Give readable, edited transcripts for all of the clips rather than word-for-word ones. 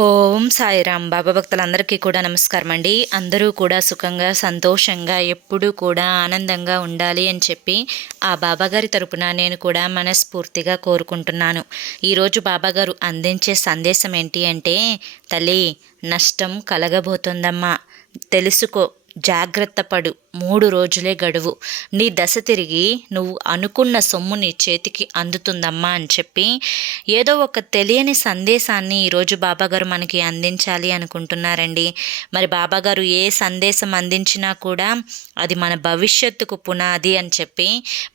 ఓం సాయిరామ్. బాబా భక్తులందరికీ కూడా నమస్కారం అండి. అందరూ కూడా సుఖంగా సంతోషంగా ఎప్పుడూ కూడా ఆనందంగా ఉండాలి అని చెప్పి ఆ బాబాగారి తరపున నేను కూడా మనస్ఫూర్తిగా కోరుకుంటున్నాను. ఈరోజు బాబాగారు అందించే సందేశం ఏంటి అంటే, తల్లి, నష్టం కలగబోతుందమ్మా, తెలుసుకో, జాగ్రత్త పడు, 3 రోజులే గడువు, నీ దశ తిరిగి నువ్వు అనుకున్న సొమ్ము నీ చేతికి అందుతుందమ్మా అని చెప్పి ఏదో ఒక తెలియని సందేశాన్ని ఈరోజు బాబాగారు మనకి అందించాలి అనుకుంటున్నారండి. మరి బాబాగారు ఏ సందేశం అందించినా కూడా అది మన భవిష్యత్తుకు పునాది అని చెప్పి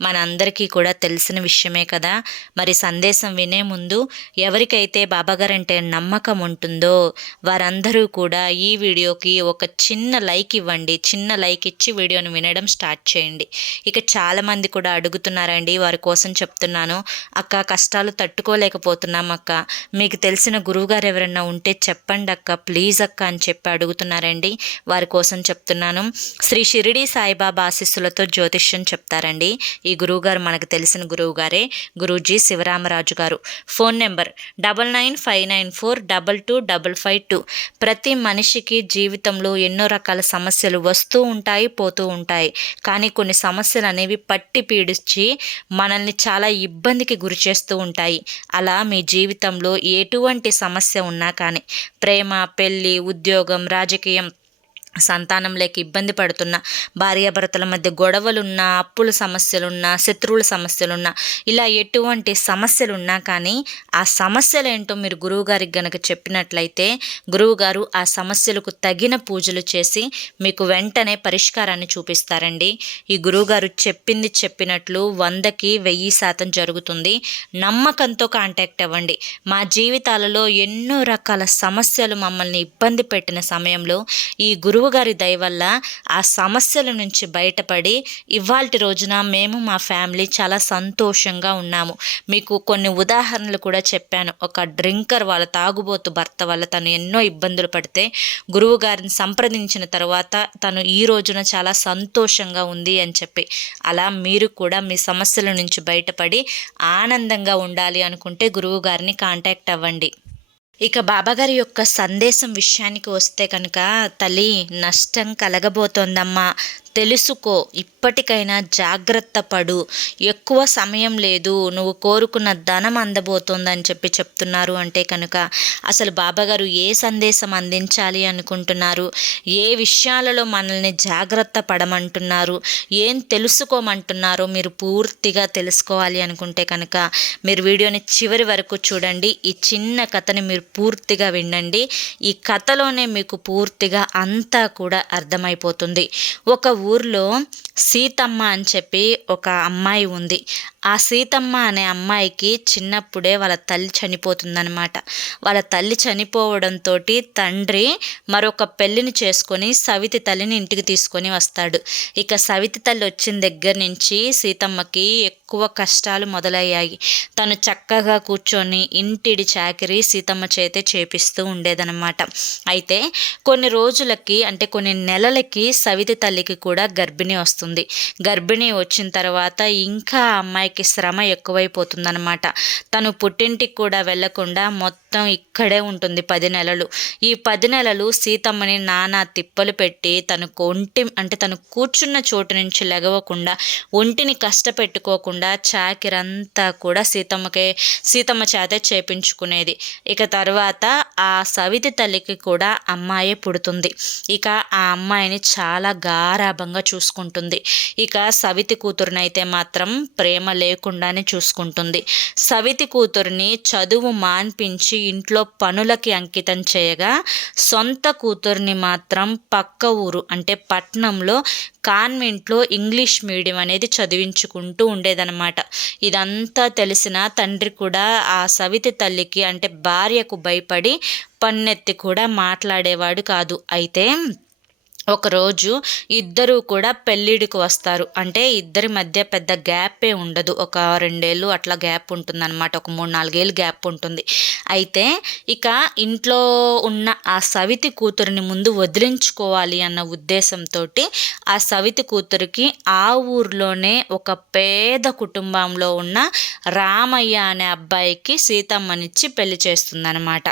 మనందరికీ కూడా తెలిసిన విషయమే కదా. మరి సందేశం వినే ముందు ఎవరికైతే బాబాగారు అంటే నమ్మకం ఉంటుందో వారందరూ కూడా ఈ వీడియోకి ఒక చిన్న లైక్ ఇవ్వండి. చిన్న లైక్ ఇచ్చి వీడియోని వినడం స్టార్ట్ చేయండి. ఇక చాలామంది కూడా అడుగుతున్నారండి, వారి కోసం చెప్తున్నాను. అక్క, కష్టాలు తట్టుకోలేకపోతున్నాం అక్క, మీకు తెలిసిన గురువుగారు ఎవరన్నా ఉంటే చెప్పండి అక్క, ప్లీజ్ అక్క అని చెప్పి అడుగుతున్నారండి. వారి కోసం చెప్తున్నాను. శ్రీ షిరిడి సాయిబాబా ఆశీస్సులతో జ్యోతిష్యం చెప్తారండి ఈ గురువుగారు. మనకు తెలిసిన గురువుగారే, గురూజీ శివరామరాజు గారు. Phone number 9959422552. ప్రతి మనిషికి జీవితంలో ఎన్నో రకాల సమస్యలు వస్తూ ఉంటాయి, పోతూ ఉంటాయి. కానీ కొన్ని సమస్యలు అనేవి పట్టి పీడించి మనల్ని చాలా ఇబ్బందికి గురి చేస్తూ ఉంటాయి. అలా మీ జీవితంలో ఎటువంటి సమస్య ఉన్నా కానీ, ప్రేమ, పెళ్ళి, ఉద్యోగం, రాజకీయం, సంతానం లేక ఇబ్బంది పడుతున్న, భార్యాభర్తల మధ్య గొడవలున్నా, అప్పుల సమస్యలున్నా, శత్రువుల సమస్యలున్నా, ఇలా ఎటువంటి సమస్యలున్నా కానీ ఆ సమస్యలేంటో మీరు గురువుగారికి గనక చెప్పినట్లయితే గురువుగారు ఆ సమస్యలకు తగిన పూజలు చేసి మీకు వెంటనే పరిష్కారాన్ని చూపిస్తారండి. ఈ గురువుగారు చెప్పింది చెప్పినట్లు 100కి 1000% జరుగుతుంది. నమ్మకంతో కాంటాక్ట్ అవ్వండి. మా జీవితాలలో ఎన్నో రకాల సమస్యలు మమ్మల్ని ఇబ్బంది పెట్టిన సమయంలో ఈ గురువుగారి దయ వల్ల ఆ సమస్యల నుంచి బయటపడి ఇవాల్టి రోజున మేము, మా ఫ్యామిలీ చాలా సంతోషంగా ఉన్నాము. మీకు కొన్ని ఉదాహరణలు కూడా చెప్పాను. ఒక డ్రింకర్, వాళ్ళ తాగుబోతు భర్త వల్ల తను ఎన్నో ఇబ్బందులు పడితే గురువుగారిని సంప్రదించిన తర్వాత తను ఈ రోజున చాలా సంతోషంగా ఉంది అని చెప్పి. అలా మీరు కూడా మీ సమస్యల నుంచి బయటపడి ఆనందంగా ఉండాలి అనుకుంటే గురువుగారిని కాంటాక్ట్ అవ్వండి. ఇక బాబాగారి యొక్క సందేశం విషయానికి వస్తే కనుక, తల్లి, నష్టం కలగబోతోందమ్మా, తెలుసుకో, ఇప్పటికైనా జాగ్రత్త పడు, ఎక్కువ సమయం లేదు, నువ్వు కోరుకున్న ధనం అందబోతోందని చెప్పి చెప్తున్నారు. అంటే కనుక అసలు బాబాగారు ఏ సందేశం అందించాలి అనుకుంటున్నారు, ఏ విషయాలలో మనల్ని జాగ్రత్త పడమంటున్నారు, ఏం తెలుసుకోమంటున్నారో మీరు పూర్తిగా తెలుసుకోవాలి అనుకుంటే కనుక మీరు వీడియోని చివరి వరకు చూడండి. ఈ చిన్న కథని మీరు పూర్తిగా వినండి. ఈ కథలోనే మీకు పూర్తిగా అంతా కూడా అర్థమైపోతుంది. ఒక ఊర్లో సీతమ్మ అని చెప్పి ఒక అమ్మాయి ఉంది. ఆ సీతమ్మ అనే అమ్మాయికి చిన్నప్పుడే వాళ్ళ తల్లి చనిపోతుందనమాట. వాళ్ళ తల్లి చనిపోవడంతో తండ్రి మరొక పెళ్ళిని చేసుకొని సవితి తల్లిని ఇంటికి తీసుకొని వస్తాడు. ఇక సవితి తల్లి వచ్చిన దగ్గర నుంచి సీతమ్మకి ఎక్కువ కష్టాలు మొదలయ్యాయి. తను చక్కగా కూర్చొని ఇంటిడి చాకిరి సీతమ్మ చేతే చేపిస్తూ ఉండేదన్నమాట. అయితే కొన్ని రోజులకి, అంటే కొన్ని నెలలకి సవితి తల్లికి కూడా గర్భిణీ వస్తుంది. గర్భిణీ వచ్చిన తర్వాత ఇంకా అమ్మాయికి శ్రమ ఎక్కువైపోతుందన్నమాట. తను పుట్టింటికి కూడా వెళ్లకుండా మొత్తం ఇక్కడే ఉంటుంది 10 నెలలు. ఈ 10 నెలలు సీతమ్మని నానా తిప్పలు పెట్టి తను కూర్చున్న చోటు నుంచి లెగవకుండా, ఒంటిని కష్టపెట్టుకోకుండా చాకిరంతా కూడా సీతమ్మ చేతే చేపించుకునేది. ఇక తర్వాత ఆ సవితి తల్లికి కూడా అమ్మాయే పుడుతుంది. ఇక ఆ అమ్మాయిని చాలా గారాబంగా చూసుకుంటుంది. ఇక సవితి కూతురునైతే మాత్రం ప్రేమ లేకుండానే చూసుకుంటుంది. సవితి కూతురిని చదువు మాన్పించి ఇంట్లో పనులకి అంకితం చేయగా, సొంత కూతుర్ని మాత్రం పక్క ఊరు, అంటే పట్నంలో కాన్వెంట్లో ఇంగ్లీష్ మీడియం అనేది చదివించుకుంటూ ఉండేదన్నమాట. ఇదంతా తెలిసిన తండ్రి కూడా ఆ సవితి తల్లికి, అంటే భార్యకు భయపడి పన్నెత్తి కూడా మాట్లాడేవాడు కాదు. అయితే ఒకరోజు ఇద్దరూ కూడా పెళ్ళిడికి వస్తారు. అంటే ఇద్దరి మధ్య పెద్ద గ్యాపే ఉండదు. ఒక 2 ఏళ్ళు అట్లా గ్యాప్ ఉంటుందనమాట. ఒక 3, 4 ఏళ్ళు గ్యాప్ ఉంటుంది. అయితే ఇక ఇంట్లో ఉన్న ఆ సవితి కూతురిని ముందు వదిలించుకోవాలి అన్న ఉద్దేశంతోటి ఆ సవితి కూతురికి ఆ ఊర్లోనే ఒక పేద కుటుంబంలో ఉన్న రామయ్య అనే అబ్బాయికి సీతమ్మనిచ్చి పెళ్లి చేస్తుందనమాట.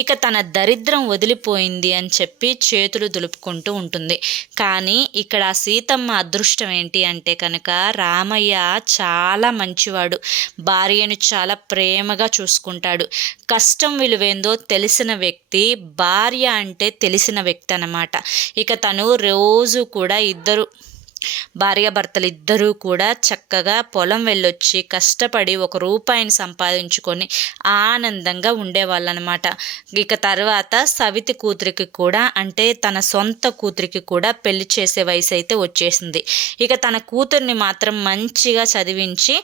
ఇక తన దరిద్రం వదిలిపోయింది అని చెప్పి చేతులు దులుపుకుంటూ ఉంటుంది. కానీ ఇక్కడ సీతమ్మ అదృష్టం ఏంటి అంటే కనుక రామయ్య చాలా మంచివాడు. భార్యను చాలా ప్రేమగా చూసుకుంటాడు. కష్టం విలువేందో తెలిసిన వ్యక్తి, భార్య అంటే తెలిసిన వ్యక్తి అన్నమాట. ఇక తను రోజు కూడా భార్యాభర్తలు ఇద్దరూ కూడా చక్కగా పొలం వెళ్ళొచ్చి కష్టపడి ఒక రూపాయిని సంపాదించుకొని ఆనందంగా ఉండేవాళ్ళనమాట. ఇక తర్వాత సవితి కూతురికి కూడా, అంటే తన సొంత కూతురికి కూడా పెళ్లి చేసే వయసు అయితే వచ్చేసింది. ఇక తన కూతుర్ని మాత్రం మంచిగా చదివించి,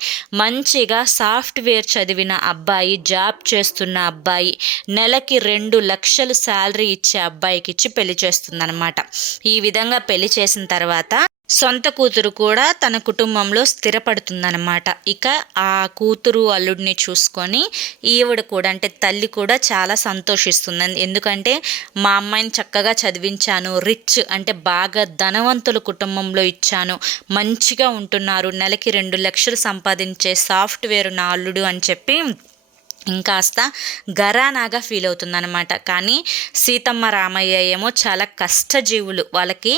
మంచిగా సాఫ్ట్వేర్ చదివిన అబ్బాయి, జాబ్ చేస్తున్న అబ్బాయి, నెలకి 2 లక్షలు శాలరీ ఇచ్చే అబ్బాయికి ఇచ్చి పెళ్లి చేస్తుందన్నమాట. ఈ విధంగా పెళ్లి చేసిన తర్వాత సొంత కూతురు కూడా తన కుటుంబంలో స్థిరపడుతుందన్నమాట. ఇక ఆ కూతురు అల్లుడిని చూసుకొని ఈవిడ కూడా, అంటే తల్లి కూడా చాలా సంతోషిస్తుంది. ఎందుకంటే మా అమ్మాయిని చక్కగా చదివించాను, రిచ్ అంటే బాగా ధనవంతుల కుటుంబంలో ఇచ్చాను, మంచిగా ఉంటున్నారు, నెలకి 2 లక్షలు సంపాదించే సాఫ్ట్వేర్ నా అల్లుడు అని చెప్పి ఇంకాస్త గరానాగా ఫీల్ అవుతుందన్నమాట. కానీ సీతమ్మ రామయ్య ఏమో చాలా కష్టజీవులు. వాళ్ళకి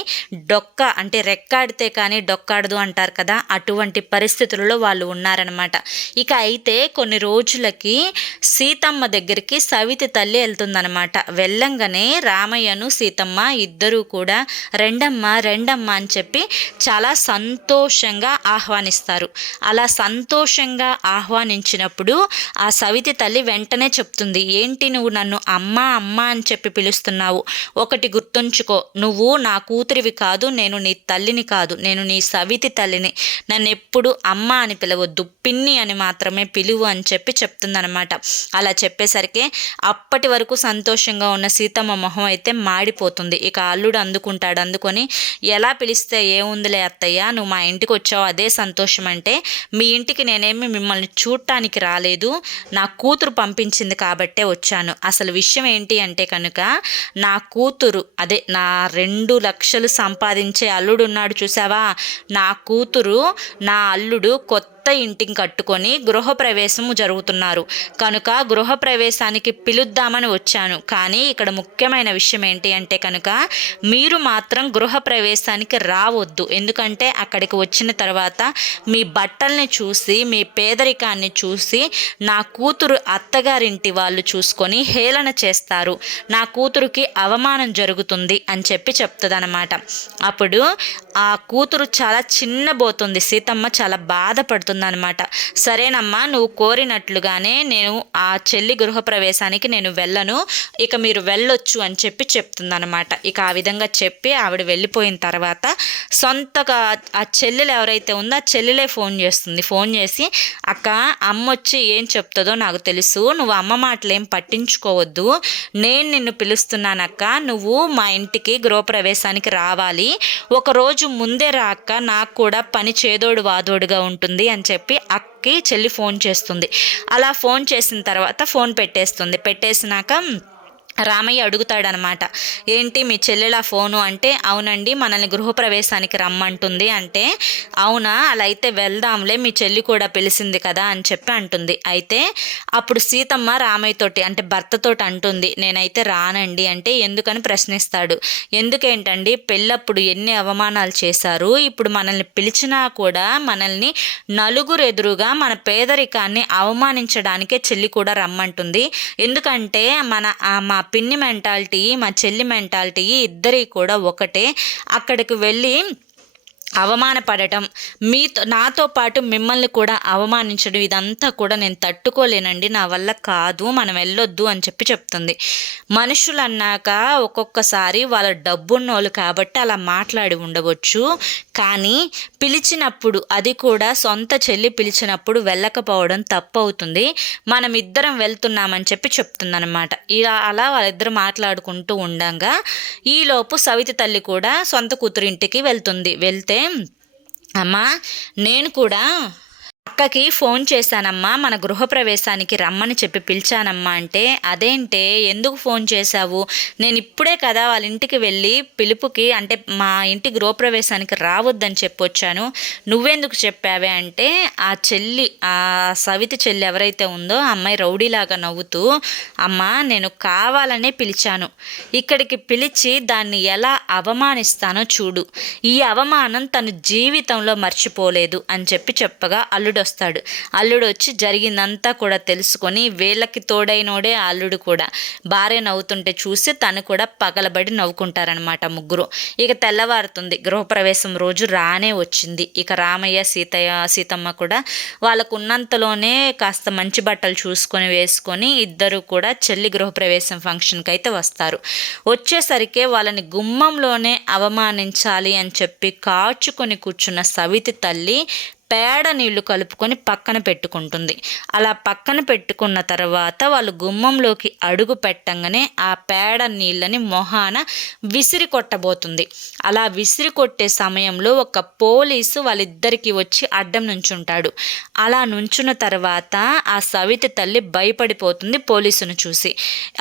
అంటే రెక్కాడితే కానీ డొక్కాడదు అంటారు కదా, అటువంటి పరిస్థితులలో వాళ్ళు ఉన్నారనమాట. ఇక అయితే కొన్ని రోజులకి సీతమ్మ దగ్గరికి సవితి తల్లి వెళ్తుందనమాట. వెళ్ళంగానే రామయ్యను సీతమ్మ ఇద్దరూ కూడా రెండమ్మ రెండమ్మ అని చెప్పి చాలా సంతోషంగా ఆహ్వానిస్తారు. అలా సంతోషంగా ఆహ్వానించినప్పుడు ఆ సవితి తల్లి వెంటనే చెప్తుంది, ఏంటి నువ్వు నన్ను అమ్మ అమ్మ అని చెప్పి పిలుస్తున్నావు? ఒకటి గుర్తుంచుకో, నువ్వు నా కూతురివి కాదు, నేను నీ తల్లిని కాదు, నేను నీ సవితి తల్లిని. నన్ను ఎప్పుడు అమ్మ అని పిలవద్దు, పిన్ని అని మాత్రమే పిలువు అని చెప్పి చెప్తుందనమాట. అలా చెప్పేసరికి అప్పటి వరకు సంతోషంగా ఉన్న సీతమ్మ మొహం అయితే మాడిపోతుంది. ఇక అల్లుడు అందుకొని, ఎలా పిలిస్తే ఏముందిలే అత్తయ్య, నువ్వు మా ఇంటికి వచ్చావు అదే సంతోషం. అంటే మీ ఇంటికి నేనేమి మిమ్మల్ని చూడటానికి రాలేదు, నా కూతురు పంపించింది కాబట్టే వచ్చాను. అసలు విషయం ఏంటి అంటే కనుక నా కూతురు, అదే నా 2 లక్షలు సంపాదించే అల్లుడు ఉన్నాడు చూసావా, నా కూతురు నా అల్లుడు కొత్త ఇంటిని కట్టుకొని గృహప్రవేశము జరుగుతున్నారు కనుక గృహప్రవేశానికి పిలుద్దామని వచ్చాను. కానీ ఇక్కడ ముఖ్యమైన విషయం ఏంటి అంటే కనుక మీరు మాత్రం గృహప్రవేశానికి రావద్దు. ఎందుకంటే అక్కడికి వచ్చిన తర్వాత మీ బట్టల్ని చూసి, మీ పేదరికాన్ని చూసి నా కూతురు అత్తగారింటి వాళ్ళు చూసుకొని హేళన చేస్తారు, నా కూతురుకి అవమానం జరుగుతుంది అని చెప్పి చెప్తుందన్నమాట. అప్పుడు ఆ కూతురు చాలా చిన్నబోతుంది, సీతమ్మ చాలా బాధపడుతుంది అనమాట. సరేనమ్మా, నువ్వు కోరినట్లుగానే నేను ఆ చెల్లి గృహప్రవేశానికి నేను వెళ్ళను, ఇక మీరు వెళ్ళొచ్చు అని చెప్పి చెప్తుందనమాట. ఇక ఆ విధంగా చెప్పి ఆవిడ వెళ్ళిపోయిన తర్వాత సొంతగా ఆ చెల్లెలు ఎవరైతే ఉందో ఆ చెల్లెలే ఫోన్ చేస్తుంది. ఫోన్ చేసి, అక్క అమ్మ వచ్చి ఏం చెప్తుందో నాకు తెలుసు, నువ్వు అమ్మ మాటలు ఏం పట్టించుకోవద్దు, నేను నిన్ను పిలుస్తున్నానక్క, నువ్వు మా ఇంటికి గృహప్రవేశానికి రావాలి, ఒకరోజు ముందే రాక నాకు కూడా పని చేదోడు వాదోడుగా ఉంటుంది అని చెప్పి అక్కి చెల్లి ఫోన్ చేస్తుంది. అలా ఫోన్ చేసిన తర్వాత ఫోన్ పెట్టేసినాక రామయ్య అడుగుతాడనమాట, ఏంటి మీ చెల్లెల ఫోను అంటే, అవునండి మనల్ని గృహప్రవేశానికి రమ్మంటుంది అంటే, అవునా అలా అయితే వెళ్దాంలే, మీ చెల్లి కూడా పిలిచింది కదా అని చెప్పి అంటుంది. అయితే అప్పుడు సీతమ్మ రామయ్యతోటి అంటే భర్తతోటి అంటుంది, నేనైతే రానండి అంటే, ఎందుకని ప్రశ్నిస్తాడు. ఎందుకేంటండి, పెళ్ళప్పుడు ఎన్ని అవమానాలు చేశారు, ఇప్పుడు మనల్ని పిలిచినా కూడా మనల్ని నలుగురు ఎదురుగా మన పేదరికాన్ని అవమానించడానికే చెల్లి కూడా రమ్మంటుంది. ఎందుకంటే మా పిన్ని మెంటాలిటీ, మా చెల్లి మెంటాలిటీ ఇద్దరి కూడా ఒకటే. అక్కడికి వెళ్ళి అవమానపడటం, నాతో పాటు మిమ్మల్ని కూడా అవమానించడం, ఇదంతా కూడా నేను తట్టుకోలేనండి, నా వల్ల కాదు, మనం వెళ్ళొద్దు అని చెప్తుంది. మనుషులు అన్నాక ఒక్కొక్కసారి వాళ్ళ డబ్బున్నోళ్ళు కాబట్టి అలా మాట్లాడి ఉండవచ్చు. కానీ పిలిచినప్పుడు, అది కూడా సొంత చెల్లి పిలిచినప్పుడు వెళ్ళకపోవడం తప్పు అవుతుంది. మనం ఇద్దరం వెళ్తున్నామని చెప్తుందనమాట. ఇలా అలా వాళ్ళిద్దరు మాట్లాడుకుంటూ ఉండగా ఈలోపు సవితి తల్లి కూడా సొంత కూతురు ఇంటికి వెళ్తే, అమ్మా నేను కూడా అక్కకి ఫోన్ చేశానమ్మా, మన గృహప్రవేశానికి రమ్మని పిలిచానమ్మా అంటే, అదేంటే ఎందుకు ఫోన్ చేశావు, నేను ఇప్పుడే కదా వాళ్ళ ఇంటికి వెళ్ళి పిలుపుకి, అంటే మా ఇంటి గృహప్రవేశానికి రావద్దని చెప్పొచ్చాను, నువ్వెందుకు చెప్పావే అంటే, ఆ సవితి చెల్లి ఎవరైతే ఉందో ఆ అమ్మాయి రౌడీలాగా నవ్వుతూ, అమ్మా నేను కావాలనే పిలిచాను, ఇక్కడికి పిలిచి దాన్ని ఎలా అవమానిస్తానో చూడు, ఈ అవమానం తను జీవితంలో మర్చిపోలేదు అని చెప్పగా అల్లుడు వచ్చి జరిగిందంతా కూడా తెలుసుకొని, వీళ్ళకి తోడైనోడే అల్లుడు కూడా భార్య నవ్వుతుంటే చూసి తను కూడా పగలబడి నవ్వుకుంటారనమాట ముగ్గురు. ఇక తెల్లవారుతుంది, గృహప్రవేశం రోజు రానే వచ్చింది. ఇక రామయ్య సీతమ్మ కూడా వాళ్ళకు ఉన్నంతలోనే కాస్త మంచి బట్టలు చూసుకొని వేసుకొని ఇద్దరు కూడా చెల్లి గృహప్రవేశం ఫంక్షన్కి అయితే వస్తారు. వచ్చేసరికి వాళ్ళని గుమ్మంలోనే అవమానించాలి అని కాచుకొని కూర్చున్న సవితి తల్లి పేడ నీళ్లు కలుపుకొని పక్కన పెట్టుకుంటుంది. అలా పక్కన పెట్టుకున్న తర్వాత వాళ్ళు గుమ్మంలోకి అడుగు పెట్టంగానే ఆ పేడ నీళ్ళని మొహాన విసిరి కొట్టబోతుంది. అలా విసిరి కొట్టే సమయంలో ఒక పోలీసు వాళ్ళిద్దరికీ వచ్చి అడ్డం నుంచుంటాడు. అలా నుంచున్న తర్వాత ఆ సవితి తల్లి భయపడిపోతుంది పోలీసును చూసి.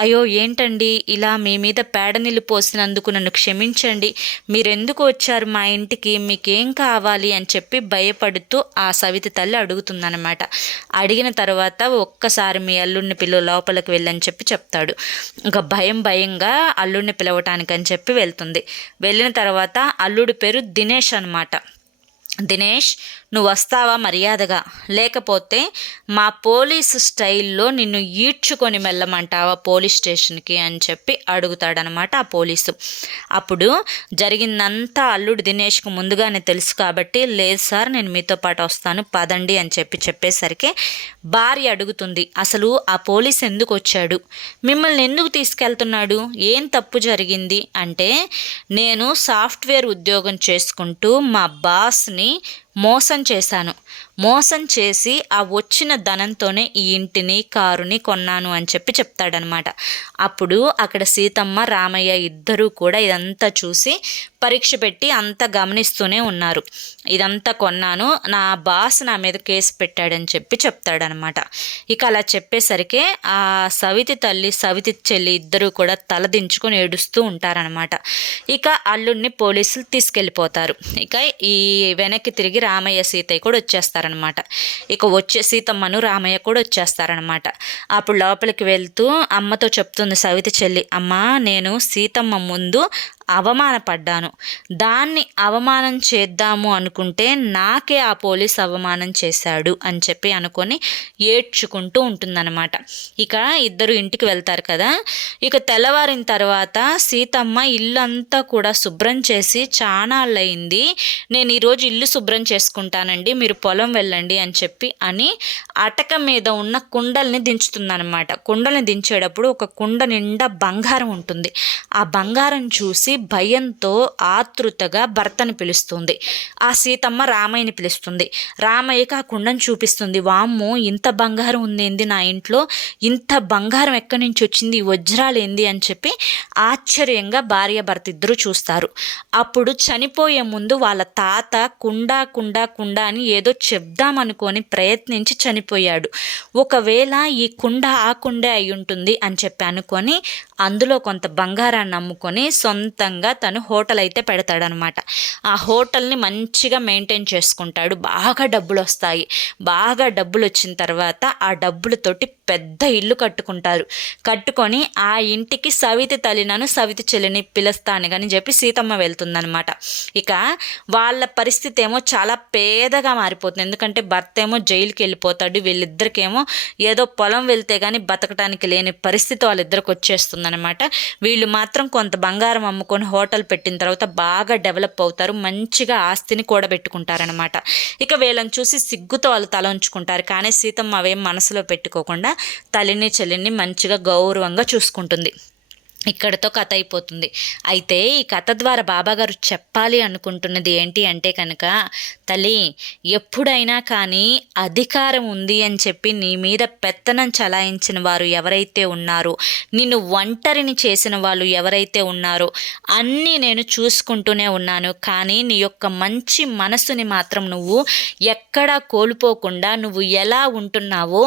అయ్యో ఏంటండి ఇలా మీ మీద పేడ నీళ్ళు పోసినందుకు నన్ను క్షమించండి, మీరెందుకు వచ్చారు మా ఇంటికి, మీకేం కావాలి అని భయపడుతూ ఆ సవితి తల్లి అడుగుతుందన్నమాట. అడిగిన తర్వాత ఒక్కసారి మీ అల్లుడిని లోపలికి వెళ్ళని చెప్తాడు. ఇంకా భయంగా అల్లుడిని పిలవటానికని వెళ్తుంది. వెళ్ళిన తర్వాత అల్లుడి పేరు దినేష్ అనమాట. దినేష్, నువ్వు వస్తావా మర్యాదగా, లేకపోతే మా పోలీసు స్టైల్లో నిన్ను ఈడ్చుకొని వెళ్ళమంటావా పోలీస్ స్టేషన్కి అని అడుగుతాడనమాట ఆ పోలీసు. అప్పుడు జరిగిందంతా అల్లుడు దినేష్కు ముందుగానే తెలుసు కాబట్టి, లేదు సార్ నేను మీతో పాటు వస్తాను పదండి అని చెప్పేసరికి భార్య అడుగుతుంది, అసలు ఆ పోలీస్ ఎందుకు వచ్చాడు, మిమ్మల్ని ఎందుకు తీసుకెళ్తున్నాడు, ఏం తప్పు జరిగింది అంటే, నేను సాఫ్ట్వేర్ ఉద్యోగం చేసుకుంటూ మా బాస్ని మోసం చేసి ఆ వచ్చిన ధనంతోనే ఈ ఇంటిని కారుని కొన్నాను అని చెప్తాడనమాట. అప్పుడు అక్కడ సీతమ్మ రామయ్య ఇద్దరూ కూడా ఇదంతా చూసి పరీక్ష పెట్టి అంతా గమనిస్తూనే ఉన్నారు. ఇదంతా కొన్నాను, నా బాస్ నా మీద కేసు పెట్టాడని చెప్తాడనమాట. ఇక అలా చెప్పేసరికి ఆ సవితి తల్లి సవితి చెల్లి ఇద్దరూ కూడా తలదించుకొని ఏడుస్తూ ఉంటారనమాట. ఇక అల్లుడిని పోలీసులు తీసుకెళ్ళిపోతారు. ఇక ఈ వెనక్కి తిరిగి రామయ్య సీతయ్య కూడా వచ్చేస్తారనమాట. ఇక సీతమ్మను రామయ్య కూడా వచ్చేస్తారనమాట. అప్పుడు లోపలికి వెళ్తూ అమ్మతో చెప్తుంది సవితి చెల్లి, అమ్మా నేను సీతమ్మ ముందు అవమానపడ్డాను, దాన్ని అవమానం చేద్దాము అనుకుంటే నాకే ఆ పోలీస్ అవమానం చేశాడు అని అనుకొని ఏడ్చుకుంటూ ఉంటుందన్నమాట. ఇక ఇద్దరు ఇంటికి వెళ్తారు కదా. ఇక తెల్లవారిన తర్వాత సీతమ్మ ఇల్లంతా కూడా శుభ్రం చేసి, చానాళ్ళయింది నేను ఈరోజు ఇల్లు శుభ్రం చేసుకుంటానండి, మీరు పొలం వెళ్ళండి అని అటక మీద ఉన్న కుండల్ని దించుతుందన్నమాట. కుండల్ని దించేటప్పుడు ఒక కుండ నిండా బంగారం ఉంటుంది. ఆ బంగారం చూసి భయంతో ఆతృతగా భర్తని పిలుస్తుంది. ఆ సీతమ్మ రామయ్యని పిలుస్తుంది. రామయ్యకి ఆ కుండను చూపిస్తుంది. వామ్మో ఇంత బంగారం ఉంది నా ఇంట్లో, ఇంత బంగారం ఎక్కడి నుంచి వచ్చింది, వజ్రాలు ఏంది అని ఆశ్చర్యంగా భార్య భర్త ఇద్దరు చూస్తారు. అప్పుడు చనిపోయే ముందు వాళ్ళ తాత కుండా కుండా కుండా అని ఏదో చెప్దామనుకొని ప్రయత్నించి చనిపోయాడు. ఒకవేళ ఈ కుండ ఆ కుండే అయి ఉంటుంది అని అనుకొని అందులో కొంత బంగారాన్ని అమ్ముకొని సొంతంగా తను హోటల్ అయితే పెడతాడనమాట. ఆ హోటల్ని మంచిగా మెయింటైన్ చేసుకుంటాడు. బాగా డబ్బులు వస్తాయి. బాగా డబ్బులు వచ్చిన తర్వాత ఆ డబ్బులతోటి పెద్ద ఇల్లు కట్టుకొని ఆ ఇంటికి సవితి తల్లినను సవితి చెల్లిని పిలుస్తాను అని సీతమ్మ వెళ్తుందనమాట. ఇక వాళ్ళ పరిస్థితి ఏమో చాలా పేదగా మారిపోతుంది. ఎందుకంటే భర్త ఏమో జైలుకి వెళ్ళిపోతాడు, వీళ్ళిద్దరికేమో ఏదో పొలం వెళ్తే కానీ బతకడానికి లేని పరిస్థితి వాళ్ళిద్దరికి వచ్చేస్తుందనమాట. వీళ్ళు మాత్రం కొంత బంగారం అమ్ముకొని పెట్టుకొని హోటల్ పెట్టిన తర్వాత బాగా డెవలప్ అవుతారు, మంచిగా ఆస్తిని కూడబెట్టుకుంటారనమాట. ఇక వీళ్ళని చూసి సిగ్గుతో వాళ్ళు తల ఉంచుకుంటారు. కానీ సీతమ్మ అవేం మనసులో పెట్టుకోకుండా తల్లిని చెల్లిని మంచిగా గౌరవంగా చూసుకుంటుంది. ఇక్కడితో కథ అయిపోతుంది. అయితే ఈ కథ ద్వారా బాబాగారు చెప్పాలి అనుకుంటున్నది ఏంటి అంటే కనుక, తల్లి ఎప్పుడైనా కానీ అధికారం ఉంది అని చెప్పి నీ మీద పెత్తనం చలాయించిన వారు ఎవరైతే ఉన్నారో, నిన్ను ఒంటరిని చేసిన వాళ్ళు ఎవరైతే ఉన్నారో అన్నీ నేను చూసుకుంటూనే ఉన్నాను. కానీ నీ యొక్క మంచి మనసుని మాత్రం నువ్వు ఎక్కడా కోల్పోకుండా నువ్వు ఎలా ఉంటున్నావో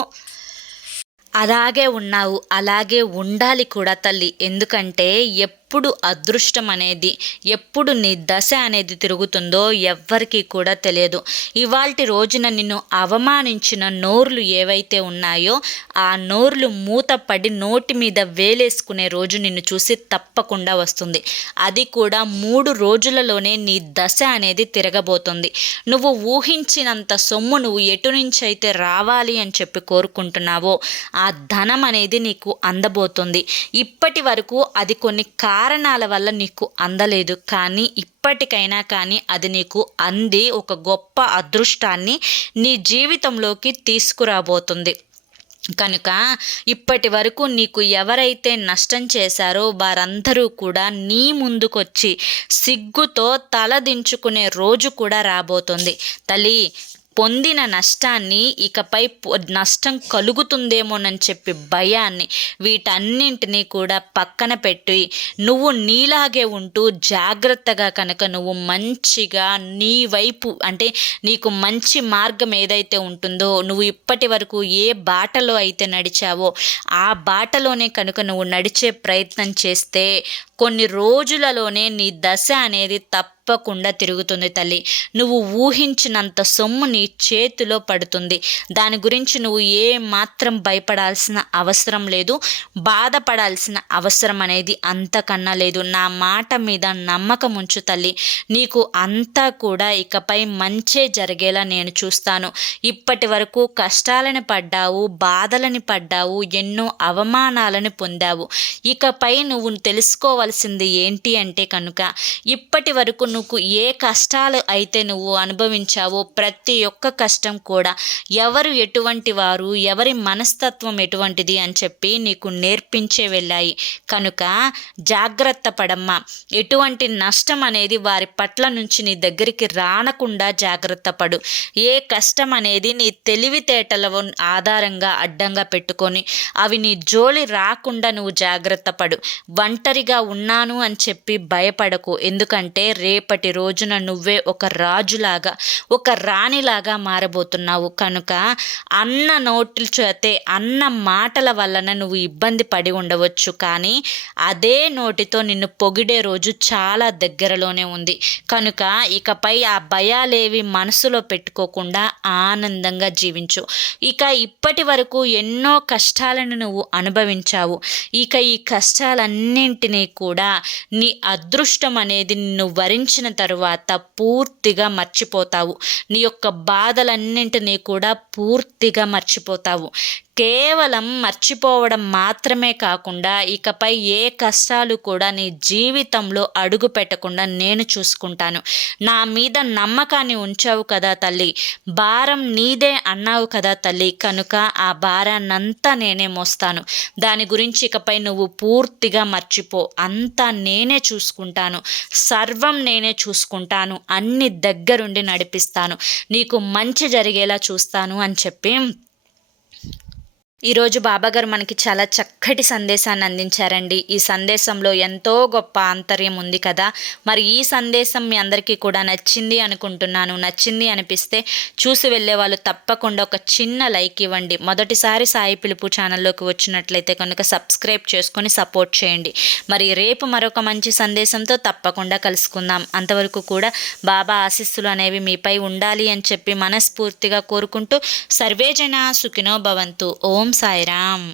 అలాగే ఉన్నావు, అలాగే ఉండాలి కూడా తల్లి. ఎందుకంటే ఎప్పుడు అదృష్టం అనేది, ఎప్పుడు నీ దశ అనేది తిరుగుతుందో ఎవ్వరికీ కూడా తెలియదు. ఇవాల్టి రోజున నిన్ను అవమానించిన నోర్లు ఏవైతే ఉన్నాయో ఆ నోర్లు మూతపడి నోటి మీద వేలేసుకునే రోజు నిన్ను చూసి తప్పకుండా వస్తుంది. అది కూడా 3 రోజులలోనే నీ దశ అనేది తిరగబోతుంది. నువ్వు ఊహించినంత సొమ్ము నువ్వు ఎటు నుంచి అయితే రావాలి అని చెప్పి కోరుకుంటున్నావో ఆ ధనం అనేది నీకు అందబోతుంది. ఇప్పటి వరకు అది కొన్ని కారణాల వల్ల నీకు అందలేదు, కానీ ఇప్పటికైనా కానీ అది నీకు అంది ఒక గొప్ప అదృష్టాన్ని నీ జీవితంలోకి తీసుకురాబోతుంది. కనుక ఇప్పటి వరకు నీకు ఎవరైతే నష్టం చేశారో వారందరూ కూడా నీ ముందుకొచ్చి సిగ్గుతో తలదించుకునే రోజు కూడా రాబోతుంది. తల్లి, పొందిన నష్టాన్ని ఇకపై నష్టం కలుగుతుందేమోనని చెప్పి భయాన్ని వీటన్నింటినీ కూడా పక్కన పెట్టి నువ్వు నీలాగే ఉంటూ జాగ్రత్తగా కనుక నువ్వు మంచిగా నీ వైపు అంటే నీకు మంచి మార్గం ఏదైతే ఉంటుందో, నువ్వు ఇప్పటి వరకు ఏ బాటలో అయితే నడిచావో ఆ బాటలోనే కనుక నువ్వు నడిచే ప్రయత్నం చేస్తే కొన్ని రోజులలోనే నీ దశ అనేది తప్పకుండా తిరుగుతుంది తల్లి. నువ్వు ఊహించినంత సొమ్ము నీ చేతిలో పడుతుంది. దాని గురించి నువ్వు ఏ మాత్రం భయపడాల్సిన అవసరం లేదు, బాధపడాల్సిన అవసరం అనేది అంతకన్నా లేదు. నా మాట మీద నమ్మకం ఉంచు తల్లి. నీకు అంతా కూడా ఇకపై మంచే జరిగేలా నేను చూస్తాను. ఇప్పటి వరకు కష్టాలను పడ్డావు, బాధలని పడ్డావు, ఎన్నో అవమానాలను పొందావు. ఇకపై నువ్వు తెలుసుకోవాలి ఏంటి అంటే కనుక, ఇప్పటి వరకు నువ్వు ఏ కష్టాలు అయితే నువ్వు అనుభవించావో ప్రతి ఒక్క కష్టం కూడా ఎవరు ఎటువంటి వారు, ఎవరి మనస్తత్వం ఎటువంటిది అని చెప్పి నీకు నేర్పించే వెళ్ళాయి. కనుక జాగ్రత్త పడమ్మా. ఎటువంటి నష్టం అనేది వారి పట్ల నుంచి నీ దగ్గరికి రానకుండా జాగ్రత్త పడు. ఏ కష్టం అనేది నీ తెలివితేటల ఆధారంగా అడ్డంగా పెట్టుకొని అవి నీ జోలి రాకుండా నువ్వు జాగ్రత్త పడు. ఒంటరిగా ఉన్నాను అని చెప్పి భయపడకు. ఎందుకంటే రేపటి రోజున నువ్వే ఒక రాజులాగా, ఒక రాణిలాగా మారబోతున్నావు. కనుక అన్న నోటి చేతే అన్న మాటల వలన నువ్వు ఇబ్బంది పడి ఉండవచ్చు, కానీ అదే నోటితో నిన్ను పొగిడే రోజు చాలా దగ్గరలోనే ఉంది. కనుక ఇకపై ఆ భయాలేవి మనసులో పెట్టుకోకుండా ఆనందంగా జీవించు. ఇక ఇప్పటి వరకు ఎన్నో కష్టాలను నువ్వు అనుభవించావు. ఇక ఈ కష్టాలన్నింటినీ కూడా నీ అదృష్టం అనేది నిన్ను వరించిన తరువాత పూర్తిగా మర్చిపోతావు. నీ యొక్క బాధలన్నింటినీ కూడా పూర్తిగా మర్చిపోతావు. కేవలం మర్చిపోవడం మాత్రమే కాకుండా ఇకపై ఏ కష్టాలు కూడా నీ జీవితంలో అడుగు పెట్టకుండా నేను చూసుకుంటాను. నా మీద నమ్మకాన్ని ఉంచావు కదా తల్లి, భారం నీదే అన్నావు కదా తల్లి, కనుక ఆ భారాన్నంతా నేనే మోస్తాను. దాని గురించి ఇకపై నువ్వు పూర్తిగా మర్చిపో. అంతా నేనే చూసుకుంటాను, సర్వం నేనే చూసుకుంటాను, అన్ని దగ్గరుండి నడిపిస్తాను, నీకు మంచి జరిగేలా చూస్తాను అని చెప్పి ఈరోజు బాబాగారు మనకి చాలా చక్కటి సందేశాన్ని అందించారండి. ఈ సందేశంలో ఎంతో గొప్ప ఆంతర్యం ఉంది కదా. మరి ఈ సందేశం మీ అందరికీ కూడా నచ్చింది అనుకుంటున్నాను. నచ్చింది అనిపిస్తే చూసి వెళ్ళే వాళ్ళు తప్పకుండా ఒక చిన్న లైక్ ఇవ్వండి. మొదటిసారి సాయి పిలుపు ఛానల్లోకి వచ్చినట్లయితే కనుక సబ్స్క్రైబ్ చేసుకొని సపోర్ట్ చేయండి. మరి రేపు మరొక మంచి సందేశంతో తప్పకుండా కలుసుకుందాం. అంతవరకు కూడా బాబా ఆశీస్సులు అనేవి మీపై ఉండాలి అని చెప్పి మనస్ఫూర్తిగా కోరుకుంటూ సర్వేజన సుఖినో భవంతు. ఓం సాయిరామ్.